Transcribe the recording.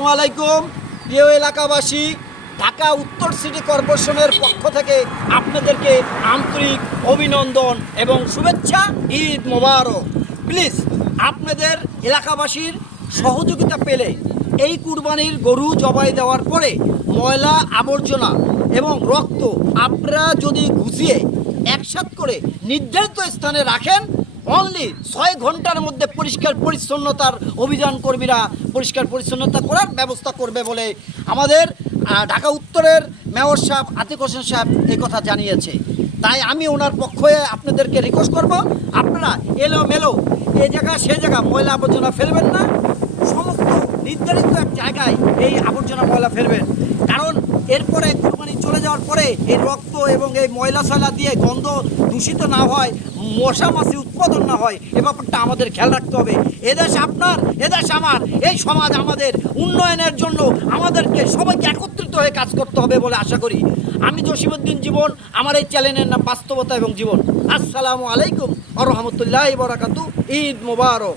আসসালামু আলাইকুম। প্রিয় এলাকাবাসী, ঢাকা উত্তর সিটি কর্পোরেশনের পক্ষ থেকে আপনাদেরকে আন্তরিক অভিনন্দন এবং শুভেচ্ছা, ঈদ মোবারক। প্লিজ, আপনাদের এলাকাবাসীর সহযোগিতা পেলে এই কুরবানির গরু জবাই দেওয়ার পরে ময়লা, আবর্জনা এবং রক্ত আপনারা যদি গুছিয়ে একসাথ করে নির্ধারিত স্থানে রাখেন অনলি ছয় ঘণ্টার মধ্যে পরিষ্কার পরিচ্ছন্নতার অভিযান কর্মীরা পরিষ্কার পরিচ্ছন্নতা করার ব্যবস্থা করবে বলে আমাদের ঢাকা উত্তরের মেয়র সাহেব আতিক হোসেন সাহেব এই কথা জানিয়েছে। তাই আমি ওনার পক্ষে আপনাদেরকে রিকোয়েস্ট করব, আপনারা এলো মেলো এ জায়গা সে জায়গা ময়লা আবর্জনা ফেলবেন না। সমস্ত নির্ধারিত এক জায়গায় এই আবর্জনা ময়লা ফেলবেন। কারণ এরপরে কোরবানি চলে যাওয়ার পরে এই রক্ত এবং এই ময়লা সয়লা দিয়ে গন্ধ দূষিত না হয়, মশা মাছি উৎপাদন না হয়, এ ব্যাপারটা আমাদের খেয়াল রাখতে হবে। এদেশ আপনার, এদেশ আমার, এই সমাজ আমাদের, উন্নয়নের জন্য আমাদেরকে সবাইকে একত্রিত হয়ে কাজ করতে হবে বলে আশা করি। আমি জসিমুদ্দিন জীবন, আমার এই চ্যানেলের নাম বাস্তবতা এবং জীবন। আসসালামু আলাইকুম আ রহমতুল্লাহ বরাকাতু ঈদ মোবারক।